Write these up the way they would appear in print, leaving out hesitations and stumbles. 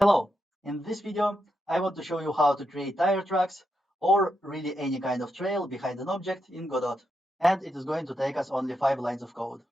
Hello, in this video I want to show you how to create tire tracks or really any kind of trail behind an object in Godot. And it is going to take us only 5 lines of code.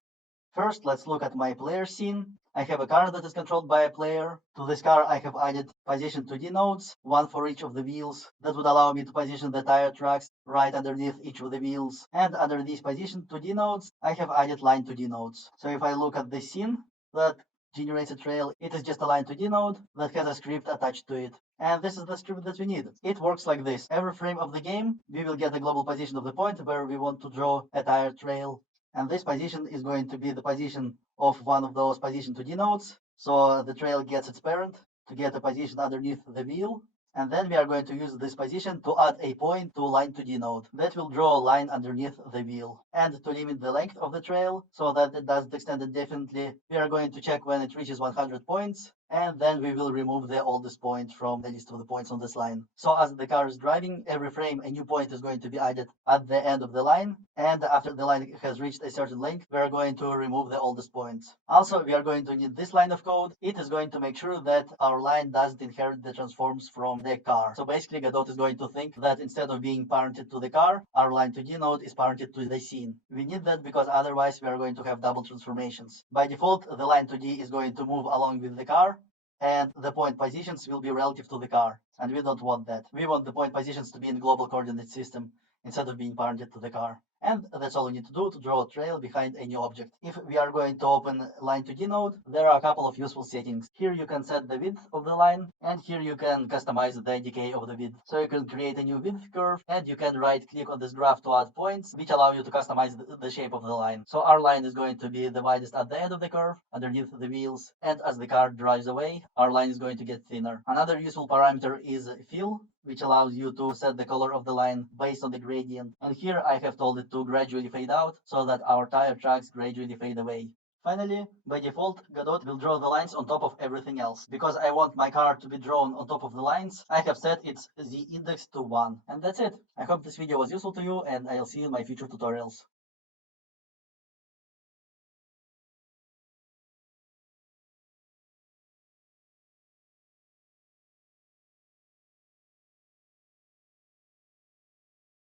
First, let's look at my player scene. I have a car that is controlled by a player. To this car I have added position 2D nodes, one for each of the wheels. That would allow me to position the tire tracks right underneath each of the wheels. And under these position 2D nodes, I have added Line2D nodes. So if I look at the scene that generates a trail, it is just a Line2D node that has a script attached to it. And this is the script that we need. It works like this. Every frame of the game, we will get the global position of the point where we want to draw a tire trail. And this position is going to be the position of one of those position 2D nodes. So the trail gets its parent to get a position underneath the wheel. And then we are going to use this position to add a point to Line2D node that will draw a line underneath the wheel. And to limit the length of the trail so that it doesn't extend indefinitely, we are going to check when it reaches 100 points. And then we will remove the oldest point from the list of the points on this line. So as the car is driving, every frame a new point is going to be added at the end of the line. And after the line has reached a certain length, we are going to remove the oldest points. Also, we are going to need this line of code. It is going to make sure that our line doesn't inherit the transforms from the car. So basically, Godot is going to think that instead of being parented to the car, our Line2D node is parented to the scene. We need that because otherwise we are going to have double transformations. By default, the Line2D is going to move along with the car, and the point positions will be relative to the car. And we don't want that. We want the point positions to be in the global coordinate system instead of being parented to the car. And that's all we need to do to draw a trail behind any object. If we are going to open Line2D node, there are a couple of useful settings. Here you can set the width of the line, and here you can customize the decay of the width. So you can create a new width curve, and you can right click on this graph to add points, which allow you to customize the shape of the line. So our line is going to be the widest at the end of the curve, underneath the wheels, and as the car drives away, our line is going to get thinner. Another useful parameter is fill, which allows you to set the color of the line based on the gradient. And here I have told it to gradually fade out so that our tire tracks gradually fade away. Finally, by default, Godot will draw the lines on top of everything else. Because I want my car to be drawn on top of the lines, I have set its z index to 1. And that's it. I hope this video was useful to you, and I'll see you in my future tutorials.